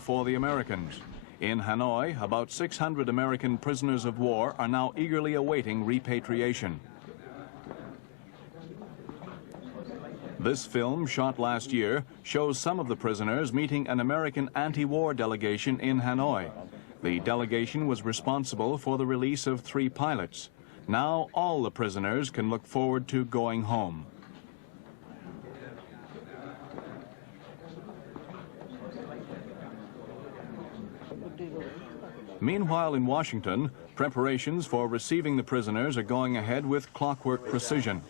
before the Americans. In Hanoi, about 600 American prisoners of war are now eagerly awaiting repatriation. This film, shot last year, shows some of the prisoners meeting an American anti-war delegation in Hanoi. The delegation was responsible for the release of 3 pilots. Now all the prisoners can look forward to going home. Meanwhile, in Washington, preparations for receiving the prisoners are going ahead with clockwork precision.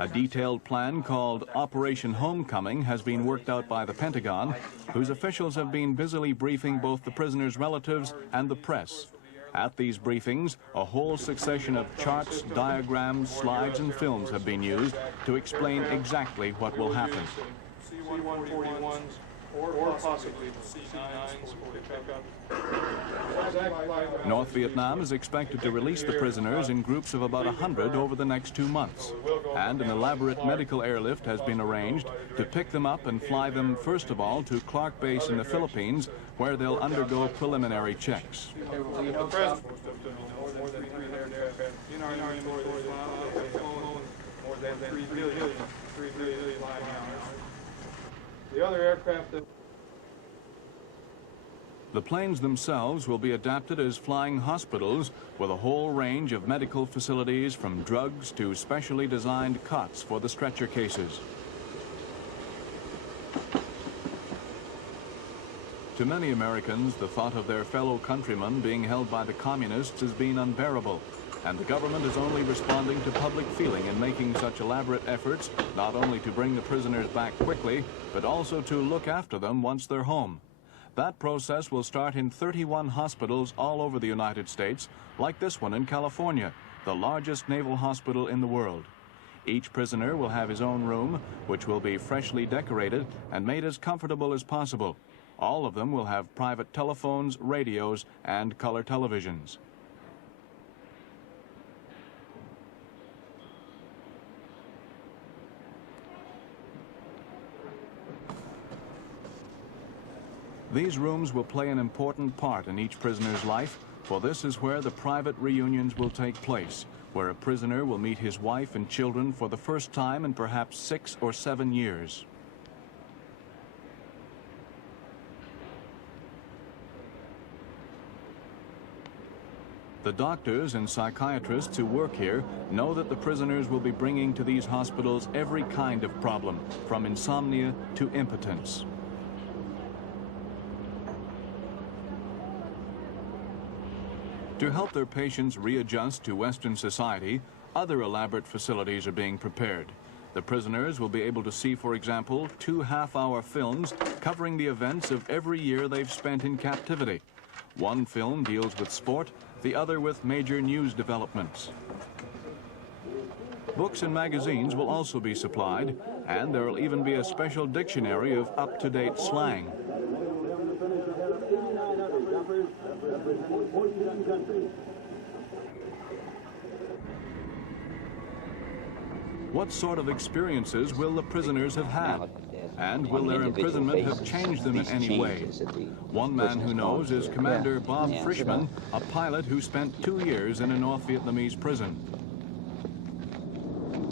A detailed plan called Operation Homecoming has been worked out by the Pentagon, whose officials have been busily briefing both the prisoners' relatives and the press. At these briefings, a whole succession of charts, diagrams, slides, and films have been used to explain exactly what will happen. C-141s or possibly the C-9s will pick up. North Vietnam is expected to release the prisoners in groups of about 100 over the next 2 months. And an elaborate medical airlift has been arranged to pick them up and fly them first of all to Clark Base in the Philippines, where they'll undergo preliminary checks. The other aircraft that... The planes themselves will be adapted as flying hospitals with a whole range of medical facilities, from drugs to specially designed cots for the stretcher cases. To many Americans, the thought of their fellow countrymen being held by the communists has been unbearable, and the government is only responding to public feeling in making such elaborate efforts, not only to bring the prisoners back quickly, but also to look after them once they're home. That process will start in 31 hospitals all over the United States, like this one in California, the largest naval hospital in the world. Each prisoner will have his own room, which will be freshly decorated and made as comfortable as possible. All of them will have private telephones, radios, and color televisions. These rooms will play an important part in each prisoner's life, for this is where the private reunions will take place, where a prisoner will meet his wife and children for the first time in perhaps 6 or 7 years. The doctors and psychiatrists who work here know that the prisoners will be bringing to these hospitals every kind of problem, from insomnia to impotence. To help their patients readjust to Western society, other elaborate facilities are being prepared. The prisoners will be able to see, for example, 2 half-hour films covering the events of every year they've spent in captivity. One film deals with sport, the other with major news developments. Books and magazines will also be supplied, and there will even be a special dictionary of up-to-date slang. What sort of experiences will the prisoners have had? And will their imprisonment have changed them in any way? One man who knows is Commander Bob Frischman, a pilot who spent 2 years in a North Vietnamese prison.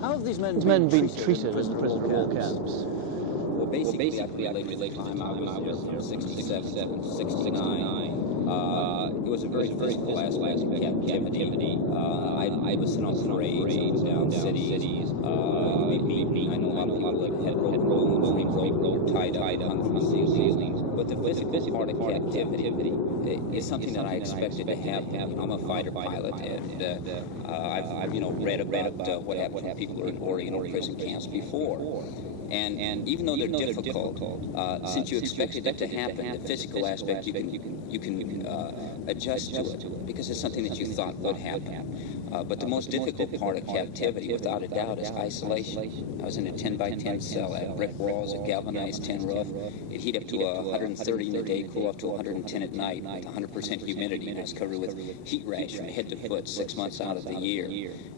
How have these men been treated in the prison war camps? Well, basically, I relate time I was from 67, 69. It was a very physical aspect of captivity. I was sent on parades down cities. I know a lot of people had broken bones, tied on from the ceilings. But the physical part of captivity is something that I expected to happen. I'm a fighter pilot, and I've read about what happened to people in Oriental prison camps before. And even though they're difficult, since you expected that to happen, the physical aspect, you can adjust to it because it's something that you thought would happen. But the most difficult part of captivity, without a doubt, is isolation. I was in a 10-by-10 cell, I had brick walls, a galvanized tin roof. It heat up to 130 in the day, cool up to 110 at night, with 100% humidity, and I was covered with heat rash from head to foot 6 months out of the year,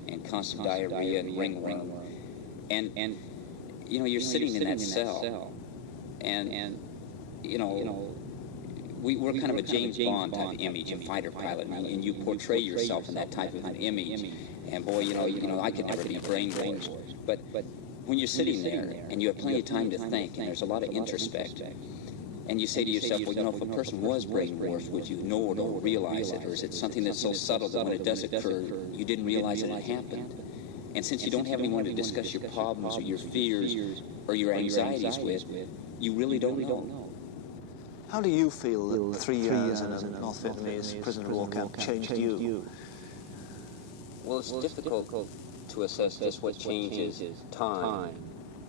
and constant diarrhea and ringworm. And you know, you're sitting in that cell, and you know, we're kind of a James Bond type of image, a fighter pilot, and you portray yourself in that type of an image. And boy, you know, I could never be brainwashed. But when you're sitting there and you have plenty of time to think, and there's a lot of introspect, and you say to yourself, well, you know, if a person was brainwashed, would you know it or realize it? Or is it something that's so subtle that when it does occur, you didn't realize that it happened? And since you don't have anyone to discuss your problems or your fears or your anxieties with, you really don't know. How do you feel that 3 years in a North Vietnamese prisoner of war camp changed you? Well, it's difficult to assess just what changes time,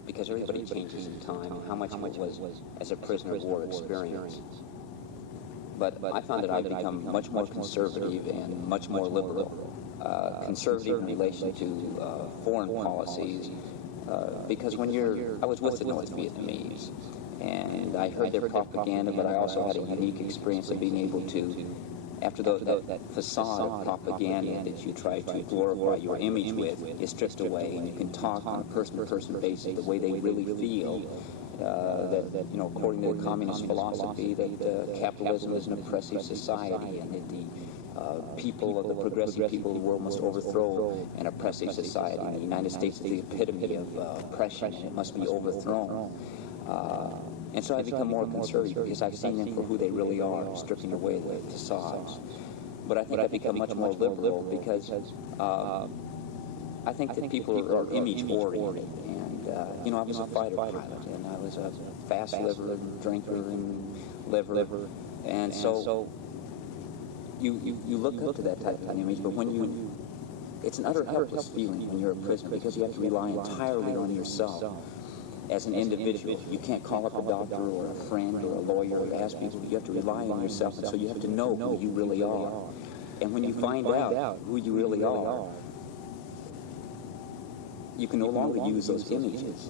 because everybody changes in time, how much of it was as a prisoner of war experience. But I found that I've become much more conservative and much more liberal. Conservative in relation to foreign policies, because I was with the North Vietnamese, and I heard their propaganda, but I also had a unique experience of being able to, after that facade of propaganda that you try to glorify your image with is stripped away, and you can talk on a person-to-person basis the way they really feel. That you know, according to the communist philosophy, that capitalism is an oppressive society, and that the people of the progressive people of the world must overthrow an oppressive society. And the United States is the epitome of oppression, and it must be overthrown. And so I've become more conservative because I've seen them for who they really are, stripping away the facades. But I think I've become much more liberal because I think that people are image-oriented. And, you know, I was a fighter pilot, and I was a fast liver, drinker, and liver. And so you look up to that type of an image, but when it's an utter helpless feeling when you're a prisoner because you have to rely entirely on yourself. As an individual, you can't call up a doctor or a friend or a lawyer or ask people. You have to rely on yourself, and so you have to know who you really are. And when you find out who you really are, you can no longer use those images.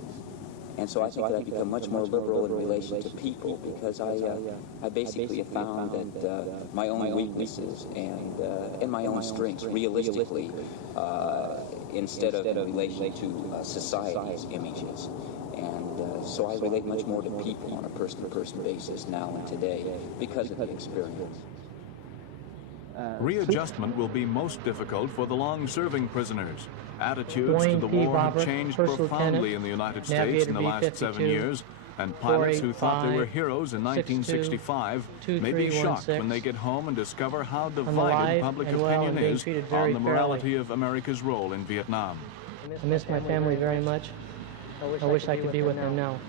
And so I think that I've become much more liberal in relation to people because I basically have found that my own weaknesses and my own strengths, realistically, instead of in relation to society's images. And so I relate much more to people on a person-to-person basis now and today because of the experience. Readjustment will be most difficult for the long-serving prisoners. Attitudes to the war have changed profoundly in the United States in the last 7 years, and pilots who thought they were heroes in 1965 may be shocked when they get home and discover how divided public opinion is on the morality of America's role in Vietnam. I miss my family very much. I wish I could be with them now.